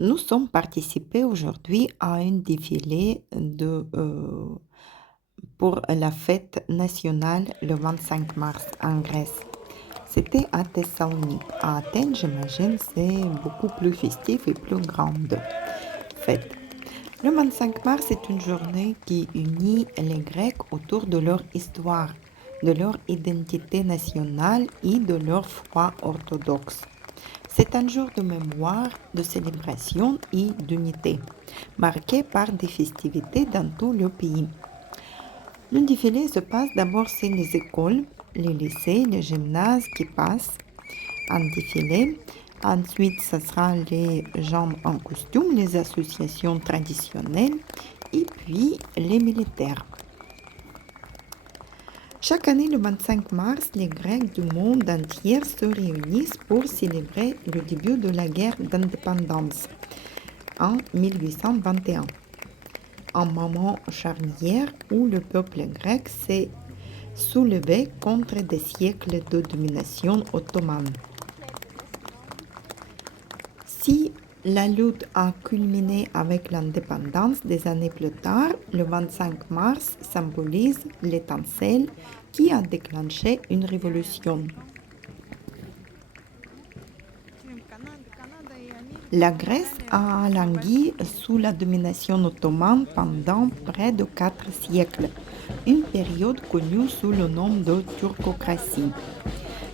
Nous sommes participés aujourd'hui à un défilé pour la fête nationale le 25 mars en Grèce. C'était à Thessalonique. À Athènes, j'imagine, c'est beaucoup plus festif et plus grande fête. Le 25 mars est une journée qui unit les Grecs autour de leur histoire, de leur identité nationale et de leur foi orthodoxe. C'est un jour de mémoire, de célébration et d'unité, marqué par des festivités dans tout le pays. Le défilé se passe d'abord sur les écoles, les lycées, les gymnases qui passent en défilé. Ensuite, ce sera les gens en costume, les associations traditionnelles et puis les militaires. Chaque année, le 25 mars, les Grecs du monde entier se réunissent pour célébrer le début de la guerre d'indépendance en 1821, un moment charnière où le peuple grec s'est soulevé contre des siècles de domination ottomane. Si la lutte a culminé avec l'indépendance des années plus tard, le 25 mars symbolise l'étincelle qui a déclenché une révolution. La Grèce a langui sous la domination ottomane pendant près de 4 siècles, une période connue sous le nom de turcocratie.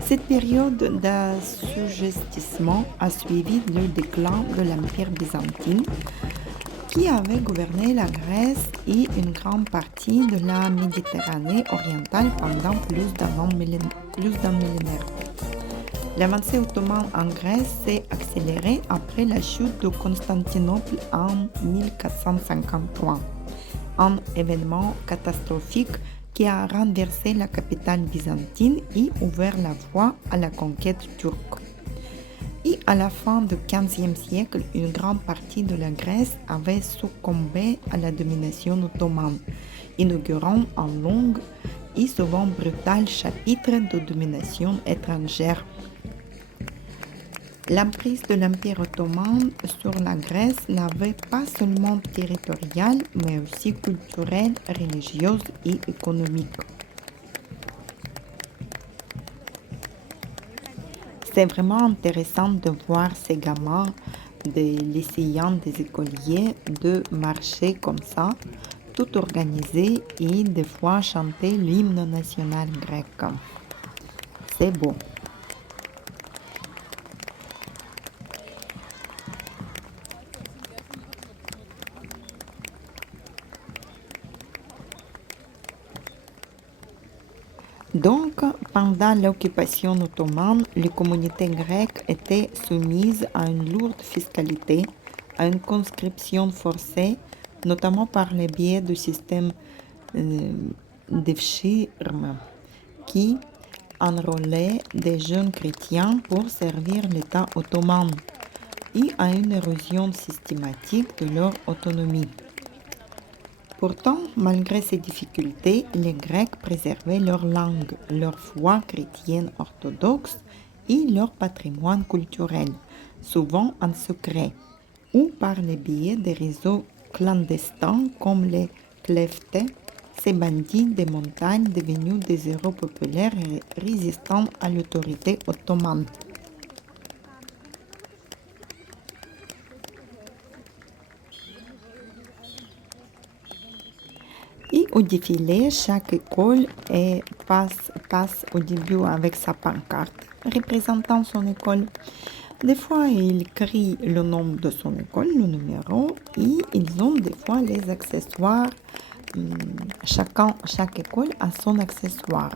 Cette période d'assujettissement a suivi le déclin de l'Empire byzantin, qui avait gouverné la Grèce et une grande partie de la Méditerranée orientale pendant plus d'un millénaire. L'avancée ottomane en Grèce s'est accélérée après la chute de Constantinople en 1453, un événement catastrophique qui a renversé la capitale byzantine et ouvert la voie à la conquête turque. Et à la fin du XVe siècle, une grande partie de la Grèce avait succombé à la domination ottomane, inaugurant un long et souvent brutal chapitre de domination étrangère. L'emprise de l'Empire ottoman sur la Grèce n'avait pas seulement territoriale, mais aussi culturelle, religieuse et économique. C'est vraiment intéressant de voir ces gamins, des lycéens, des écoliers, de marcher comme ça, tout organisé et des fois chanter l'hymne national grec. C'est beau. Donc, pendant l'occupation ottomane, les communautés grecques étaient soumises à une lourde fiscalité, à une conscription forcée, notamment par le biais du système euh, d'Evshirme, qui enrôlait des jeunes chrétiens pour servir l'État ottoman, et à une érosion systématique de leur autonomie. Pourtant, malgré ces difficultés, les Grecs préservaient leur langue, leur foi chrétienne orthodoxe et leur patrimoine culturel, souvent en secret, ou par le biais des réseaux clandestins comme les kleftes, ces bandits des montagnes devenus des héros populaires et résistants à l'autorité ottomane. Et au défilé, chaque école passe au début avec sa pancarte représentant son école. Des fois, ils crient le nom de son école, le numéro, et ils ont des fois les accessoires. Chaque école a son accessoire.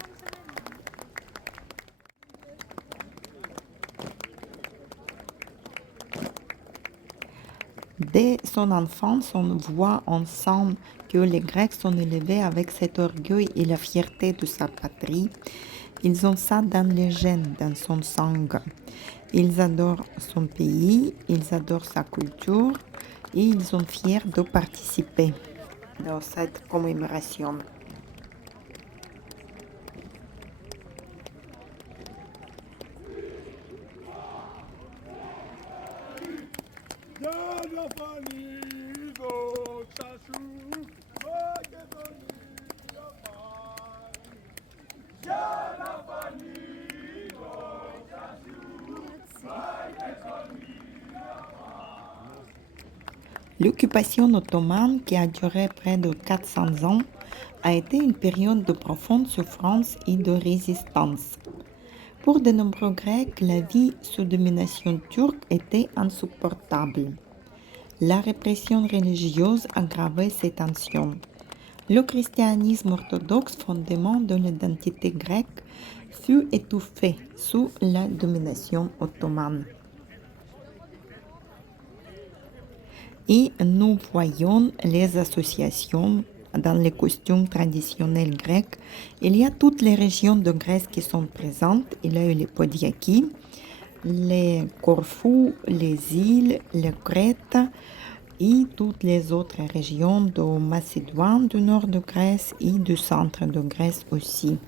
Dès son enfance, on voit ensemble que les Grecs sont élevés avec cet orgueil et la fierté de sa patrie. Ils ont ça dans les gènes, dans son sang. Ils adorent son pays, ils adorent sa culture et ils sont fiers de participer dans cette commémoration. L'occupation ottomane, qui a duré près de 400 ans, a été une période de profonde souffrance et de résistance. Pour de nombreux Grecs, la vie sous domination turque était insupportable. La répression religieuse aggravait ces tensions. Le christianisme orthodoxe, fondement de l'identité grecque, fut étouffé sous la domination ottomane. Et nous voyons les associations dans les costumes traditionnels grecs. Il y a toutes les régions de Grèce qui sont présentes. Il y a eu les Podiakis, les Corfou, les îles, les Crète et toutes les autres régions de Macédoine, du nord de Grèce et du centre de Grèce aussi.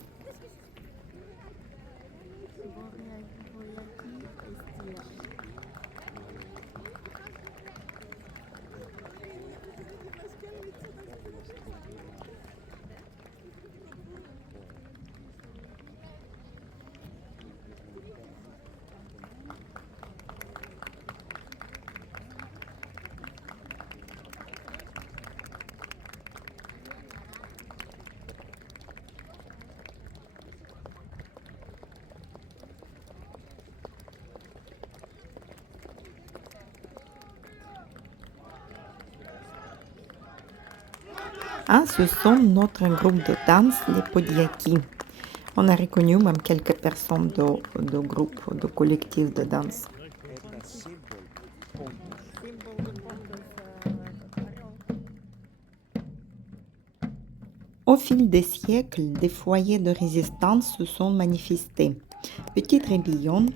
Ah, ce sont notre groupe de danse, les Podiakis. On a reconnu même quelques personnes de groupe, de collectif de danse. Au fil des siècles, des foyers de résistance se sont manifestés. Petites rébellions,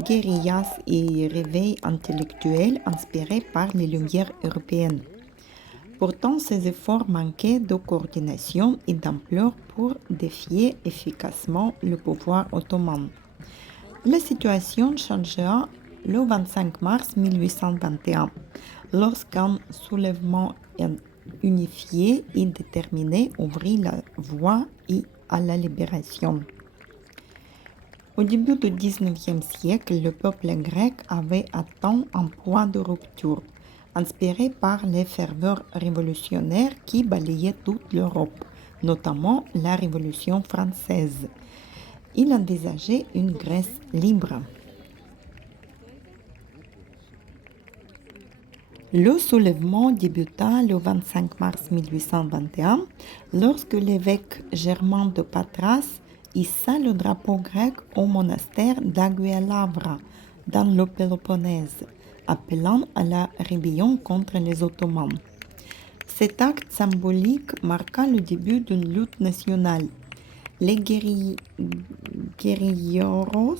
guérillas et réveils intellectuels inspirés par les Lumières européennes. Pourtant, ces efforts manquaient de coordination et d'ampleur pour défier efficacement le pouvoir ottoman. La situation changea le 25 mars 1821, lorsqu'un soulèvement unifié et déterminé ouvrit la voie à la libération. Au début du XIXe siècle, le peuple grec avait atteint un point de rupture, inspiré par les ferveurs révolutionnaires qui balayaient toute l'Europe, notamment la Révolution française. Il envisageait une Grèce libre. Le soulèvement débuta le 25 mars 1821 lorsque l'évêque Germain de Patras hissa le drapeau grec au monastère d'Aguilavra dans le Péloponnèse, appelant à la rébellion contre les Ottomans. Cet acte symbolique marqua le début d'une lutte nationale. Les guerrilleros,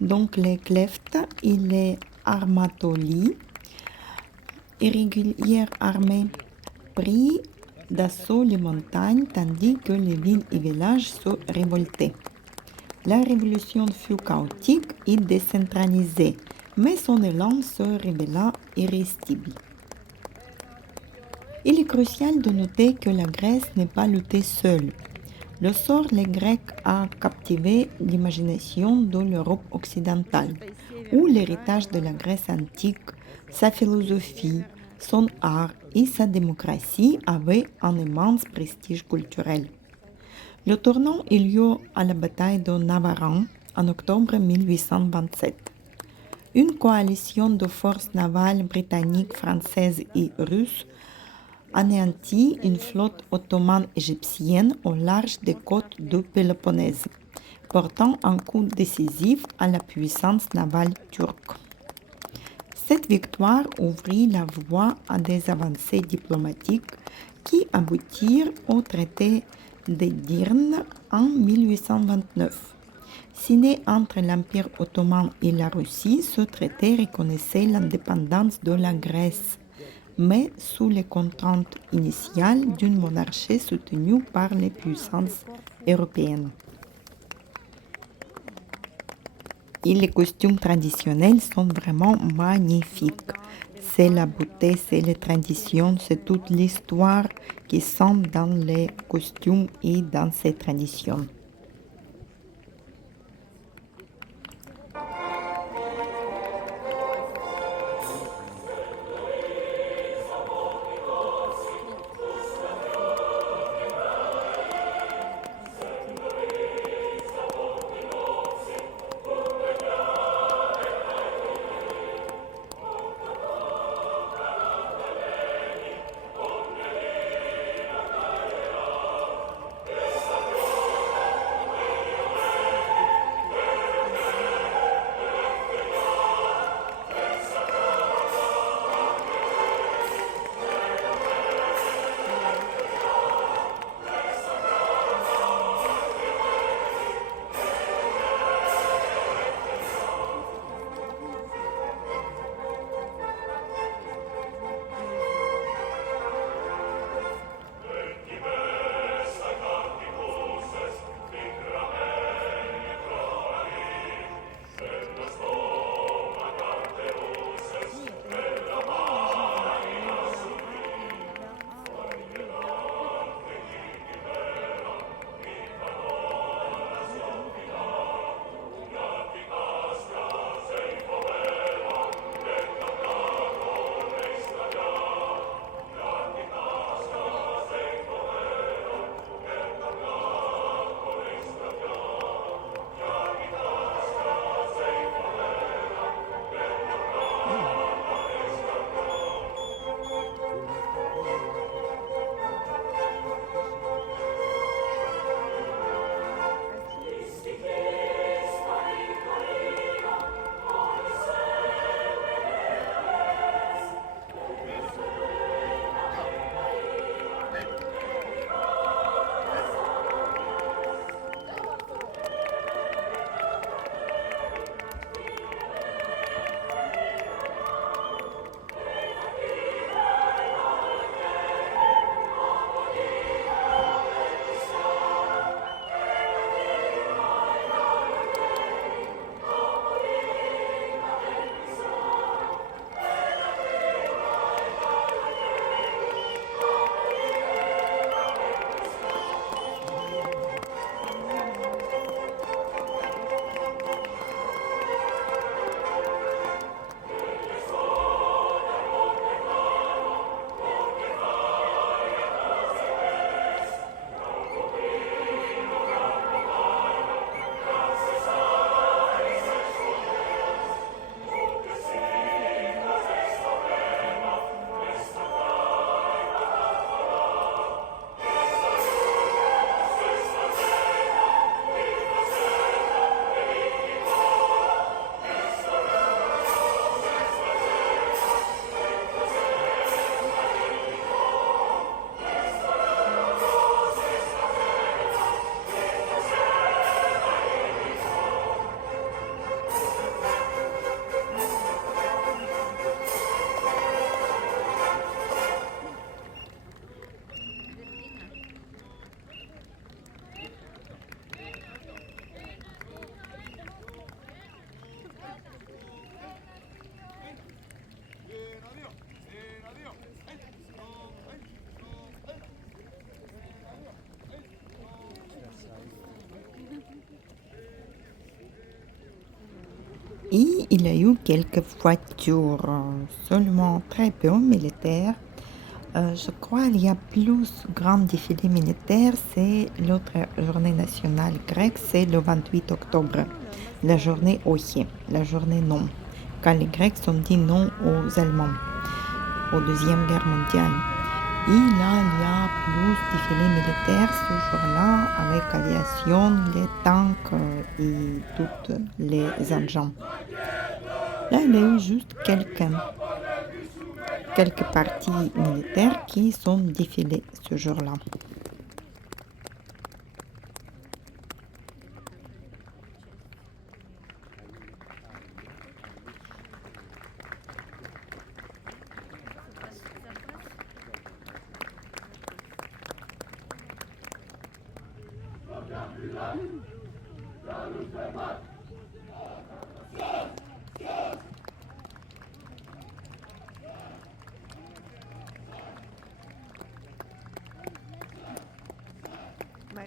donc les Kleftes et les Armatoli, irrégulières armées, prirent d'assaut les montagnes tandis que les villes et villages se révoltaient. La révolution fut chaotique et décentralisée, mais son élan se révéla irrésistible. Il est crucial de noter que la Grèce n'est pas luttée seule. Le sort des Grecs a captivé l'imagination de l'Europe occidentale, où l'héritage de la Grèce antique, sa philosophie, son art et sa démocratie avaient un immense prestige culturel. Le tournant eut lieu à la bataille de Navarin en octobre 1827. Une coalition de forces navales britanniques, françaises et russes anéantit une flotte ottomane égyptienne au large des côtes du Péloponnèse, portant un coup décisif à la puissance navale turque. Cette victoire ouvrit la voie à des avancées diplomatiques qui aboutirent au traité d'Edirne en 1829. Signé entre l'Empire ottoman et la Russie, ce traité reconnaissait l'indépendance de la Grèce, mais sous les contraintes initiales d'une monarchie soutenue par les puissances européennes. Et les costumes traditionnels sont vraiment magnifiques. C'est la beauté, c'est les traditions, c'est toute l'histoire qui sont dans les costumes et dans ces traditions. Et il y a eu quelques voitures, seulement très peu militaires. Je crois qu'il y a plus grand défilé militaire, c'est l'autre journée nationale grecque, c'est le 28 octobre, la journée oui, la journée non, quand les Grecs ont dit non aux Allemands, aux Deuxième Guerre mondiale. Et là, il y a plus défilé militaire ce jour-là, avec aviation, les tanks et tous les engins. Là, il y a eu juste quelques parties militaires qui sont défilées ce jour-là.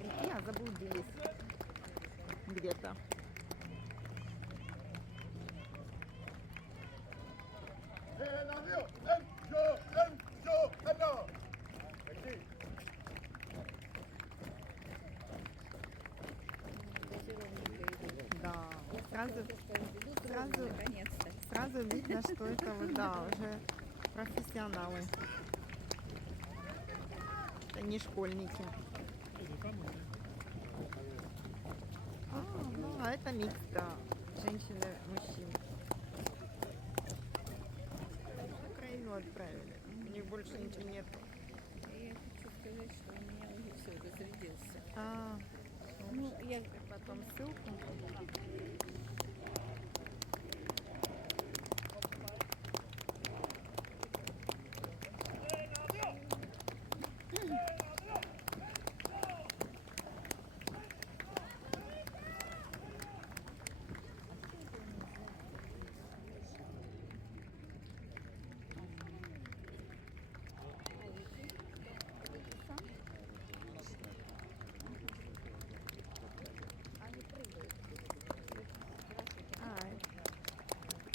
моряки, а заблудились где-то. Да, сразу, сразу видно, что это вот, да, уже профессионалы. Это не школьники. Ну, это микс, да. Женщины, мужчины. В Украину отправили. У них больше ничего нету. Я хочу сказать, что у меня уже все разрядился. Ну, я потом ссылку.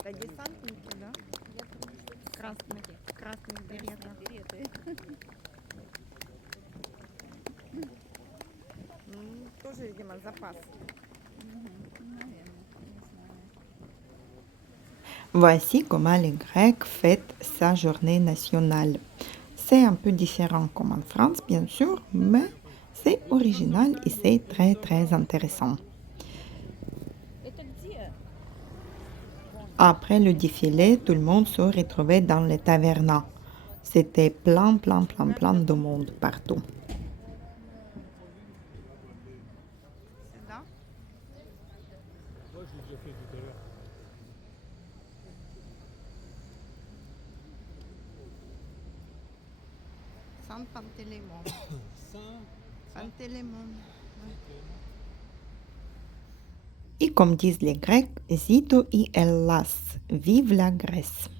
Это десантники, да? Я думаю, что это Красных беретах. береты. Тоже, видимо, запас. Наверное, не знаю. Voici comment les Grecs fêtent sa journée nationale. C'est un peu différent comme en France, bien sûr, mais c'est original et c'est très très intéressant. Это где? Après le défilé, tout le monde se retrouvait dans les tavernas. C'était plein de monde partout. Moi, je l'ai déjà fait tout à l'heure. Saint-Pantélémon. Saint-Pantélémon. Et comme disent les Grecs, Zito y Hellas, vive la Grèce.